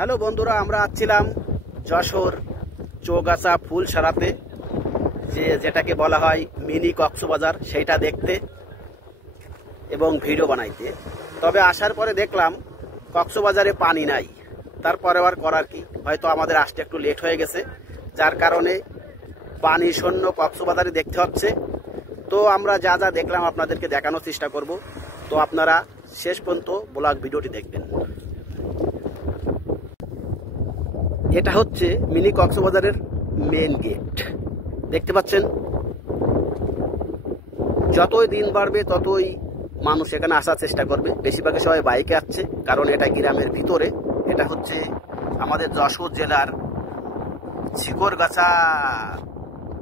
Hello বন্ধুরা, আমরা আসছিলাম যশোর চৌগাছা ফুলসারাতে, যেটাকে বলা হয় মিনি কক্সবাজার, সেইটা দেখতে এবং ভিডিও বানাইতে। তবে আসার পরে দেখলাম কক্সবাজারে পানি নাই। তারপরে আর করার কি, হয়তো আমাদের আসতে একটু লেট হয়ে গেছে, যার কারণে পানি শূন্য কক্সবাজারে দেখতে হচ্ছে। তো আমরা যা যা দেখলাম আপনাদেরকে দেখানোর চেষ্টা করব। তো আপনারা শেষ পর্যন্ত ব্লগ ভিডিওটি দেখবেন। এটা হচ্ছে মিনি কক্সবাজারের মেন গেট, দেখতে পাচ্ছেন। যতই দিন বাড়বে ততই মানুষ এখানে আসার চেষ্টা করবে। বেশিরভাগই সবাই বাইকে আসছে, কারণ এটা গ্রামের ভিতরে। এটা হচ্ছে আমাদের যশোর জেলার ঝিকরগাছা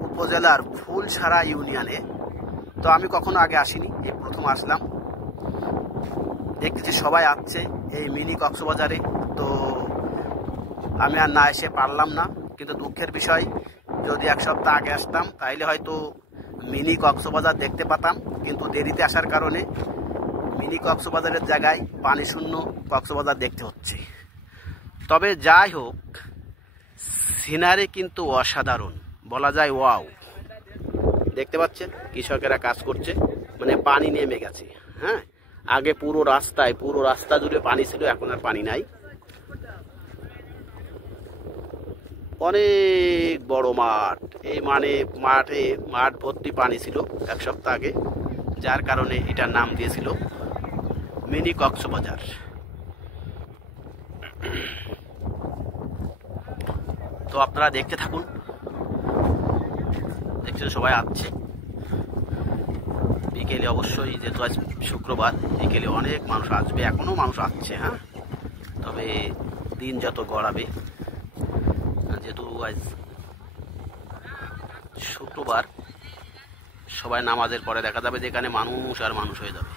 উপজেলার ফুলসারা ইউনিয়নে। তো আমি কখনো আগে আসিনি, এই প্রথম আসলাম। দেখতেছি সবাই আসছে এই মিনি কক্সবাজারে। তো আমি আর না এসে পারলাম না, কিন্তু দুঃখের বিষয়, যদি এক সপ্তাহ আগে আসতাম তাইলে হয়তো মিনি কক্সবাজার দেখতে পেতাম। কিন্তু দেরিতে আসার কারণে মিনি কক্সবাজারের জায়গায় পানি শূন্য কক্সবাজার দেখতে হচ্ছে। তবে যাই হোক, সিনারি কিন্তু অসাধারণ, বলা যায় ওয়াও। দেখতে পাচ্ছেন কৃষকেরা কাজ করছে, মানে পানি নেমে গেছে। হ্যাঁ, আগে পুরো রাস্তা জুড়ে পানি ছিল, এখন আর পানি নাই। অনেক বড় মাঠ, এই মাঠ ভর্তি পানি ছিল এক সপ্তাহ আগে, যার কারণে এটার নাম দিয়েছিল মিনি কক্সবাজার। তো আপনারা দেখতে থাকুন। দেখছেন সবাই আসছে বিকেলে, অবশ্যই যেহেতু আজ শুক্রবার, বিকেলে অনেক মানুষ আসবে, এখনো মানুষ আসছে। হ্যাঁ, তবে দিন যত গড়াবে, যেহেতু আজ শুক্রবার, সবাই নামাজের পরে দেখা যাবে যে এখানে মানুষ আর মানুষ হয়ে যাবে।